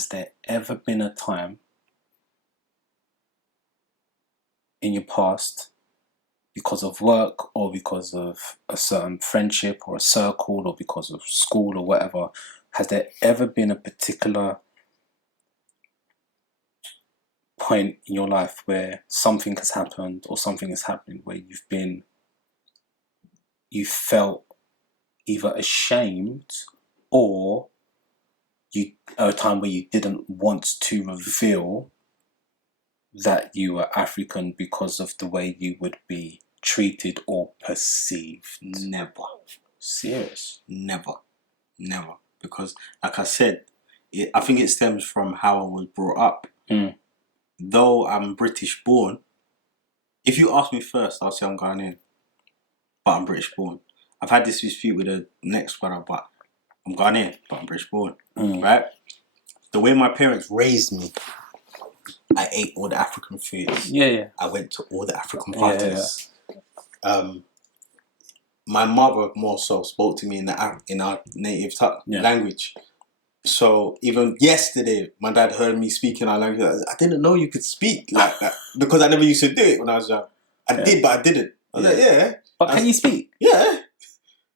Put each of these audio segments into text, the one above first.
has there ever been a time in your past, because of work or because of a certain friendship or a circle or because of school or whatever, has there ever been a particular point in your life where something has happened or something is happening where you felt either ashamed or a time where you didn't want to reveal that you were African because of the way you would be treated or perceived? Never. Serious? Never. Because, like I said, I think it stems from how I was brought up. Though I'm British born, if you ask me first, I'll say I'm Ghanaian, but I'm British born. I've had this dispute with the next brother, but I'm Ghanaian, but I'm British born. Right? The way my parents raised me, I ate all the African foods. Yeah. I went to all the African parties. My mother more so spoke to me in our native language. So even yesterday, my dad heard me speaking our language. I didn't know you could speak like that because I never used to do it when I was young. I did, but I didn't. I was like, yeah. But can you speak? Yeah.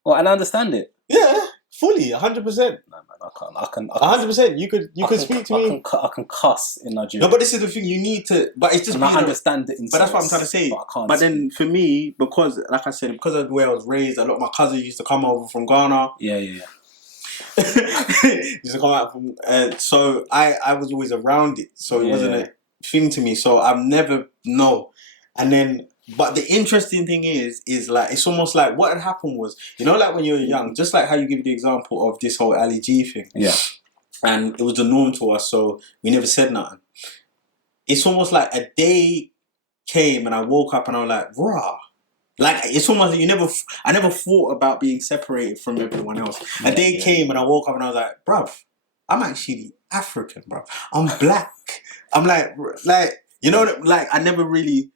Well, and I understand it. Yeah, fully, 100%. No, man, I can. 100%. You could speak to me. I can cuss in Nigeria. No, but this is the thing. You need to. But it's just. I understand it. But that's what I'm trying to say. But I can't. But then for me, because like I said, because of the way I was raised, a lot of my cousins used to come over from Ghana. Yeah. used to come out from. So I was always around it. So it wasn't a thing to me. So I've never And then. But the interesting thing is like, it's almost like what had happened was, like when you were young, just like how you give the example of this whole Ali G thing. Yeah. And it was the norm to us, so we never said nothing. It's almost like a day came and I woke up and I was like, rah. Like, it's almost like I never thought about being separated from everyone else. A day came and I woke up and I was like, bruv, I'm actually African, bruv. I'm black. I'm like, like I never really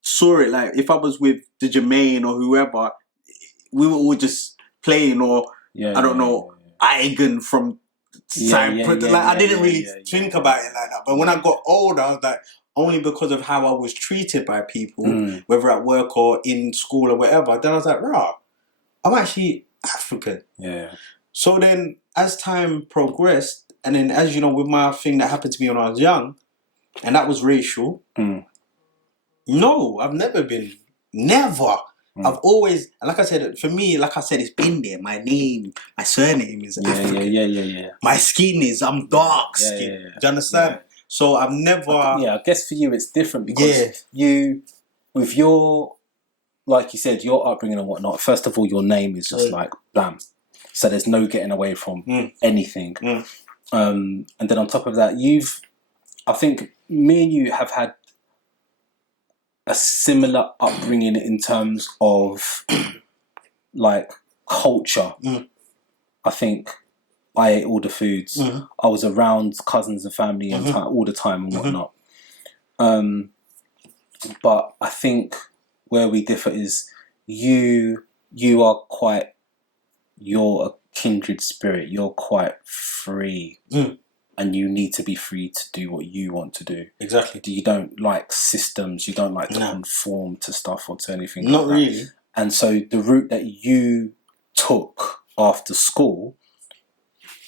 saw it. Like if I was with the Jermaine or whoever, we were all just playing, or I don't know, Igan from Cyprus. I didn't really think about it like that. But when I got older, I was like, only because of how I was treated by people, whether at work or in school or whatever, then I was like, rah, I'm actually African. Yeah. So then as time progressed, and then as you know, with my thing that happened to me when I was young, and that was racial. No, I've never been. Never. I've always, like I said, for me, it's been there. My name, my surname is African. Yeah. My skin is, I'm dark skin. Do you understand? Yeah. So I've never... I guess for you it's different because you, with your, like you said, your upbringing and whatnot, first of all, your name is just like, blam. So there's no getting away from anything. And then on top of that, I think me and you have had a similar upbringing in terms of like culture. I think I ate all the foods. I was around cousins and family and all the time and whatnot. But I think where we differ is you're a kindred spirit. You're quite free. And you need to be free to do what you want to do. Exactly. You don't like systems. You don't like to conform to stuff or to anything. Not really. And so the route that you took after school,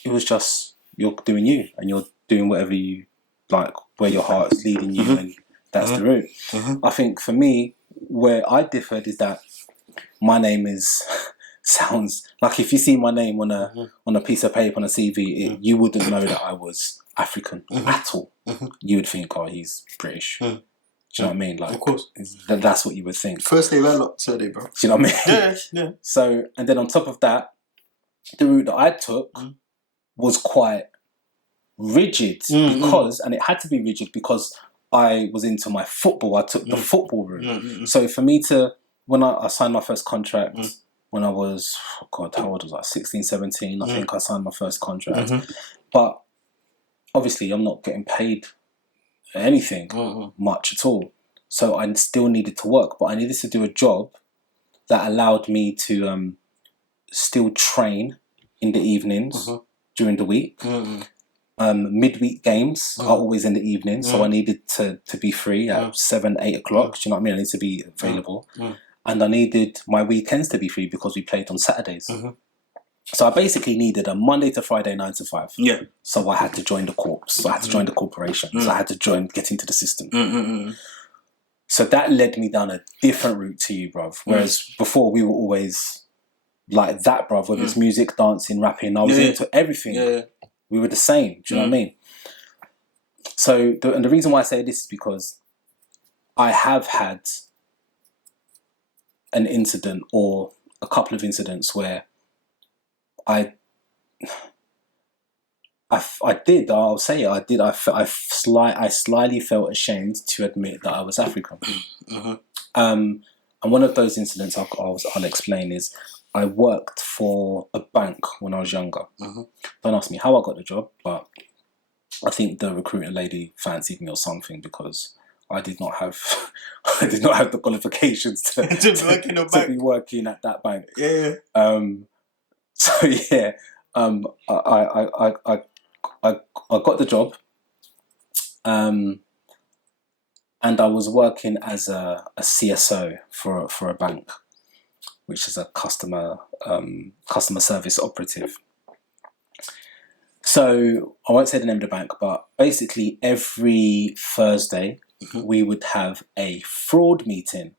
it was just you're doing you and you're doing whatever you like, where your heart is leading you, and that's the route. I think for me, where I differed is that my name sounds like, if you see my name on a piece of paper on a CV, you wouldn't know that I was African at all. You would think, oh, he's British. Do you know what I mean? Like, of course, that's what you would think. First name and surname, bro. Do you know what I mean? Yeah. So, and then on top of that, the route that I took was quite rigid because, and it had to be rigid because I was into my football. I took the football route. So for me when I signed my first contract. When I was, how old was I? 16, 17, I think I signed my first contract. But obviously I'm not getting paid anything much at all. So I still needed to work, but I needed to do a job that allowed me to still train in the evenings during the week, midweek games are always in the evening, so I needed to be free at 7, 8 o'clock. Do you know what I mean? I need to be available. And I needed my weekends to be free because we played on Saturdays. So I basically needed a Monday to Friday 9 to 5. Yeah. So I had to join the corps. So I had to join the corporation. So I had to get into the system. So that led me down a different route to you, bruv. Whereas before we were always like that, bruv. Whether it's music, dancing, rapping, I was into everything. Yeah. We were the same. Do you know what I mean? So, and the reason why I say this is because I have had an incident or a couple of incidents where I slyly felt ashamed to admit that I was African. And one of those incidents I'll explain is I worked for a bank when I was younger. Don't ask me how I got the job, but I think the recruiter lady fancied me or something because I did not have the qualifications to be working at that bank. Yeah. So yeah, I got the job, and I was working as a CSO for a bank, which is a customer service operative. So I won't say the name of the bank, but basically every Thursday we would have a fraud meeting,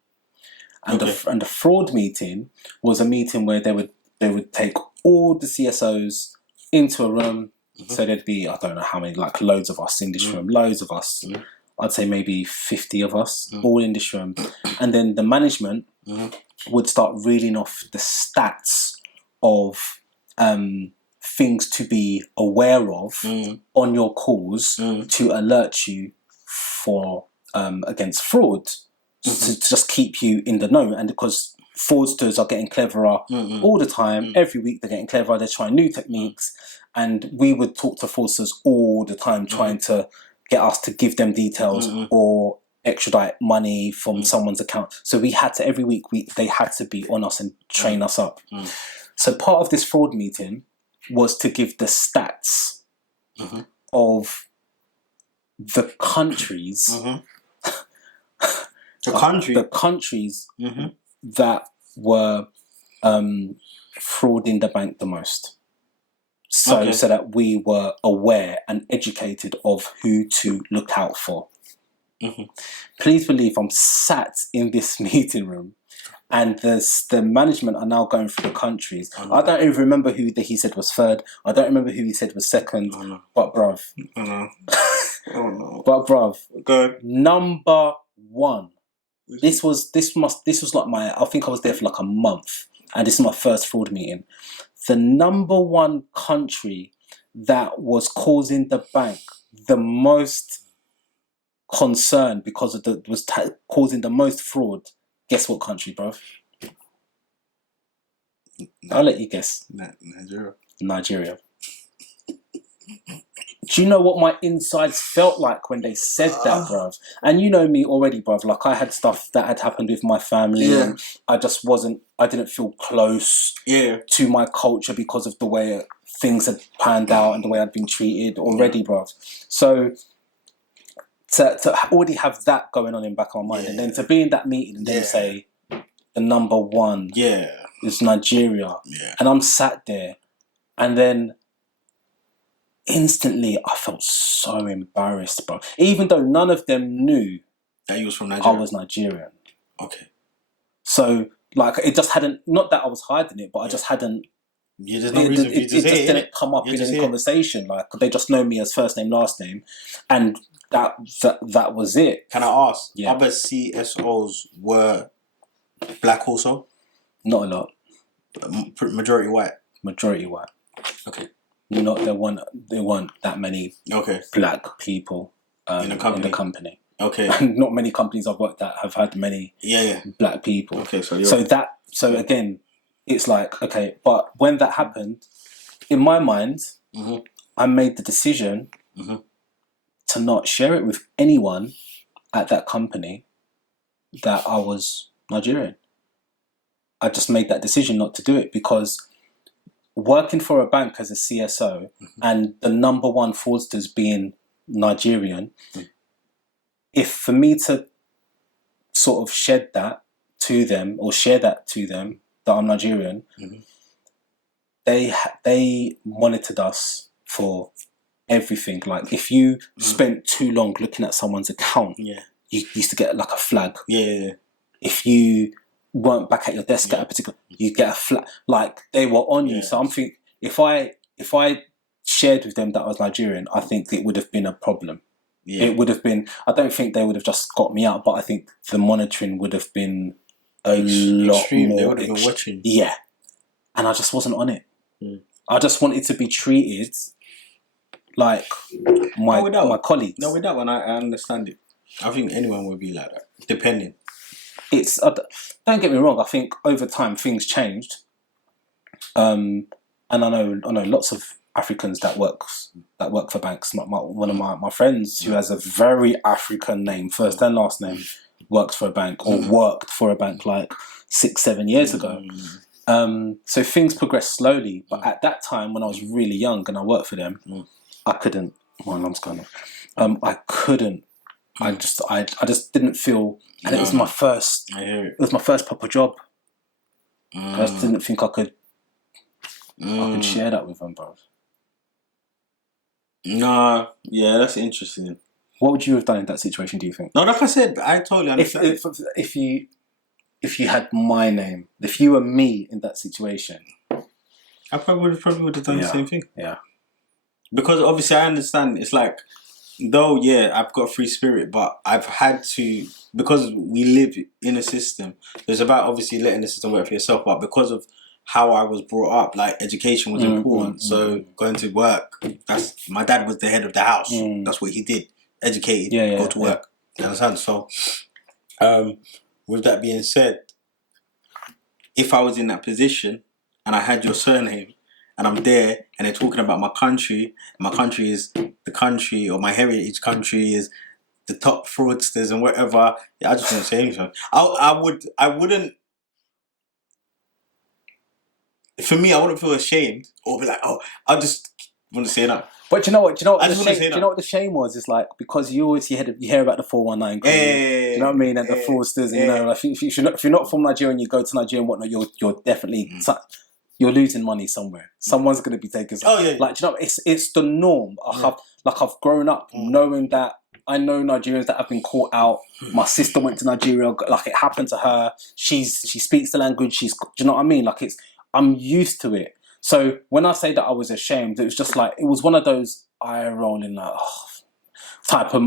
and the fraud meeting was a meeting where they would take all the CSOs into a room. So there'd be, I don't know how many, like loads of us in this room, loads of us. I'd say maybe 50 of us all in this room. And then the management would start reeling off the stats of things to be aware of on your calls to alert you for against fraud, to just keep you in the know. And because fraudsters are getting cleverer all the time, every week they're getting cleverer, they're trying new techniques, and we would talk to fraudsters all the time trying to get us to give them details or extradite money from someone's account. So we had to, every week they had to be on us and train us up. So part of this fraud meeting was to give the stats of the countries the countries that were frauding the bank the most. So that we were aware and educated of who to look out for. Please believe I'm sat in this meeting room and the management are now going through the countries. I don't even remember who he said was third. I don't remember who he said was second. But bruv. But bruv. Good. Number one. This was like I think I was there for like a month, and this is my first fraud meeting. The number one country that was causing the bank the most concern because of causing the most fraud. Guess what country, bruv? I'll let you guess. Nigeria. Do you know what my insides felt like when they said that, bruv? And you know me already, bruv. Like, I had stuff that had happened with my family. And I didn't feel close to my culture because of the way things had panned out and the way I'd been treated already, bruv. So to already have that going on in the back of my mind, and then to be in that meeting and then say the number one is Nigeria. And I'm sat there, and then instantly I felt so embarrassed, bro. Even though none of them knew that you was from Nigeria. I was Nigerian. Okay. So like it just hadn't, not that I was hiding it, but I just hadn't. Yeah, there's no reason for you to it just didn't come up in any conversation. Like they just know me as first name, last name, and that was it. Can I ask? Yeah. Other CSOs were black also? Not a lot. Majority white. Majority white. Okay. There weren't that many black people in the company. Okay. And not many companies I've worked at have had many black people. Okay, so again, it's like, okay, but when that happened, in my mind, I made the decision to not share it with anyone at that company that I was Nigerian. I just made that decision not to do it because working for a bank as a CSO and the number one fraudsters being Nigerian, if for me to sort of shed that to them or share that to them that I'm Nigerian, they monitored us for everything. Like if you spent too long looking at someone's account, you used to get like a flag. If you weren't back at your desk at a particular, you get a flag. Like they were on you. So I'm thinking if I shared with them that I was Nigerian, I think it would have been a problem. It would have been. I don't think they would have just got me out, but I think the monitoring would have been a lot more. They would have been watching. Yeah, and I just wasn't on it. I just wanted to be treated like my colleagues. No, with that one, I understand it. I think anyone would be like that, depending. It's don't get me wrong. I think over time things changed, and I know lots of Africans that work for banks. One of my friends who has a very African name, first and last name, works for a bank or worked for a bank like 6-7 years ago. So things progressed slowly, but at that time when I was really young and I worked for them, I couldn't. My alarm's going off. I couldn't. I just didn't feel, and it was my first. It was my first proper job. I just didn't think I could share that with them, bro. Nah, yeah, that's interesting. What would you have done in that situation, do you think? No, like I said, I totally understand. If you had my name, if you were me in that situation, I probably would have done the same thing. Yeah. Because obviously I understand, it's like, though, I've got a free spirit, but I've had to, because we live in a system, it's about obviously letting the system work for yourself, but because of how I was brought up, like education was important. So going to work, my dad was the head of the house. That's what he did. Educated, go to work. You understand? So with that being said, if I was in that position and I had your surname and I'm there and they're talking about my country is the country, or my heritage country is the top fraudsters and whatever, I just wouldn't say anything. I wouldn't. For me, I wouldn't feel ashamed or be like, I just want to say that. But you know what? Do you know what the shame was? It's like, because you always hear about the 419 crew, you know what I mean, and the fraudsters. And, like, if you're not from Nigeria and you go to Nigeria and whatnot, you're definitely you're losing money somewhere. Someone's going to be taking. Like, do you know, it's the norm. I've grown up knowing that. I know Nigerians that have been caught out. My sister went to Nigeria. Like, it happened to her. She speaks the language. Do you know what I mean? Like, I'm used to it. So when I say that I was ashamed, it was just like, it was one of those eye rolling like type of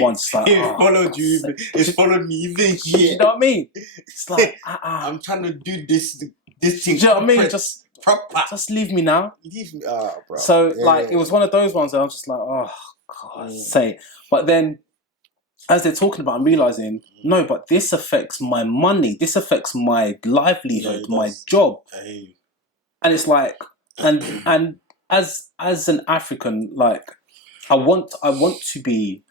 ones. Like, it's followed me even here. You know what I mean? It's like I'm trying to do this thing. Do you know what I mean? Just leave me now. Leave me, bro. So like it was one of those ones that I was just like, oh God, say. But then as they're talking about, I'm realizing, no, but this affects my money. This affects my livelihood, my job. And it's like, and as an African, like, I wanted to be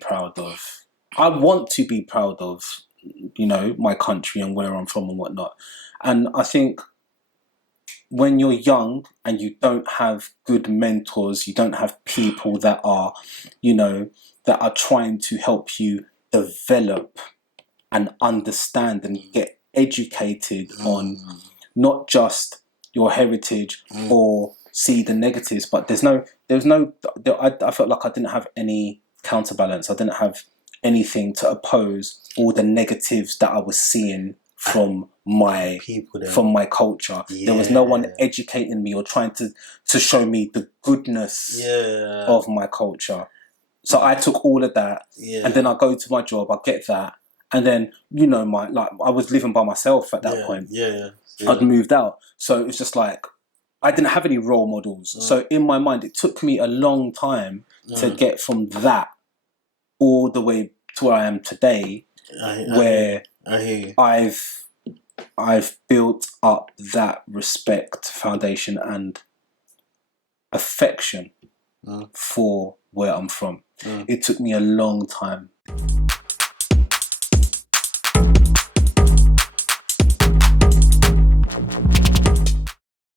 proud of, you know, my country and where I'm from and whatnot. And I think when you're young and you don't have good mentors, you don't have people that are, you know, that are trying to help you develop and understand and get educated on not just your heritage or see the negatives, but I felt like I didn't have any counterbalance. I didn't have anything to oppose all the negatives that I was seeing from my culture. There was no one educating me or trying to show me the goodness of my culture. So I took all of that, and then I go to my job, I get that, and then, you know, I was living by myself at that point. I'd moved out, so it's just like I didn't have any role models. So in my mind, it took me a long time to get from that all the way to where I am today, where I've built up that respect, foundation, and affection for where I'm from. It took me a long time.